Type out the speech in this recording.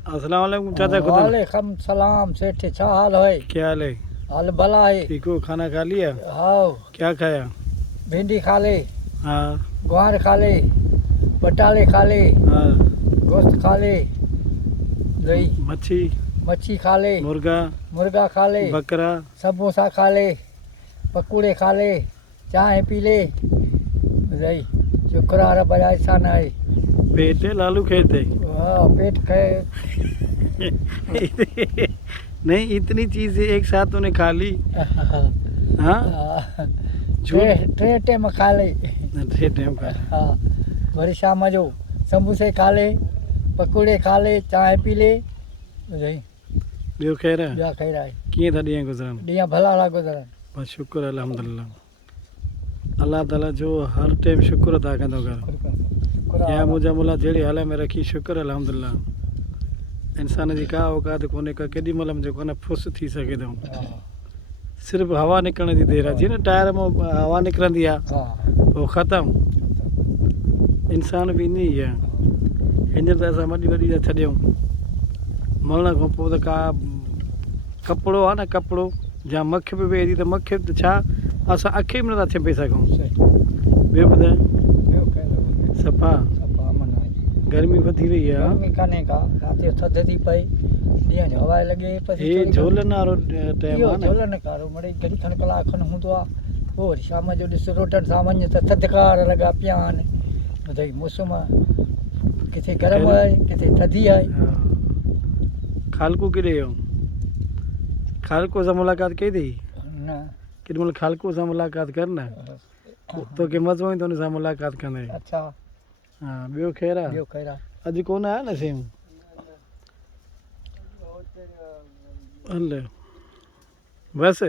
अस्सलाम वालेकुम चाचा खुदा। वालेकुम सलाम सेठ, क्या हाल है? क्या हाल है? हाल भला है। ठीक हो? खाना खा लिया? हाँ, क्या खाया? भिंडी खा ले, हाँ गुआर खा ले, बटाले खा ले, हाँ। गोश्त खा ले, दही मच्छी, मच्छी खा ले, मुर्गा, मुर्गा खा ले, बकरा। समोसा खा ले, पकौड़े खा ले, चाय पी ले, दही शुक्र बड़ा एहसान है। पेट है लालू खेते। हाँ, पेट खाए। नहीं, इतनी चीजें एक साथ तूने खा ली? हाँ झूठ। ट्रे टाइम खा ले। टे टाइम खा ली। हाँ, वरी शाम जो समोसे खा ले, पकौड़े खा ले, चाय पी ले, दही ॿियो ख़ैर आहे? ॿिया खाई रहा है। कीअं था ॾींहं गुज़रनि? ॾींहं भला हला गुज़रनि। बस शुक्र अल्हम्दुलिल्लाह। अल्लाह ताला जो हर टाइम शुक्र अदा कंदो कर। या मुंहिंजा मुला जहिड़े हाल में रखी शुक्र अल्हम्दुलिल्लाह। इंसान जी का औकात कोन्हे का केॾी महिल मुंहिंजो कोन फुस थी सघे थो। सिर्फ़ु हवा निकिरण जी देरि आहे। जीअं न टायर मां हवा निकिरंदी आहे पोइ ख़तमु। इंसान बि ईअं ई आहे। हींअर त असां वॾी वॾी था छॾियूं, मरण खां पोइ त का कपिड़ो आहे न, कपिड़ो जा मख बि वेही त मख त छा असां अखि में नथा छिपे सघूं। ॿियो ॿुधाए? सफ़ा गर्मी वधी वई आहे। गर्मी कान्हे का, राति जो थधि थी पई, ॾींहं जो हवा लॻे पई। हे झोलनि वारो टाइम आहे न। झोलनि वारो मिड़ई घड़ी खनि कलाक खनि हूंदो आहे। पोइ वरी शाम जो ॾिस रोटनि सां वञ त थधिकार लॻा पिया आहिनि। ॿुधाई मौसम किथे गरम आहे, किथे थधी आहे। खालको केॾे वियो? खालको सां मुलाक़ात कई अथई? न, केॾी महिल खालको सां मुलाक़ात कर न, तोखे मज़ो ईंदो हुन सां मुलाक़ात कंदे। अच्छा। हा, ॿियो ख़ैर आहे? ॿियो ख़ैर आहे। अॼु कोन आया न सेम? हल बस।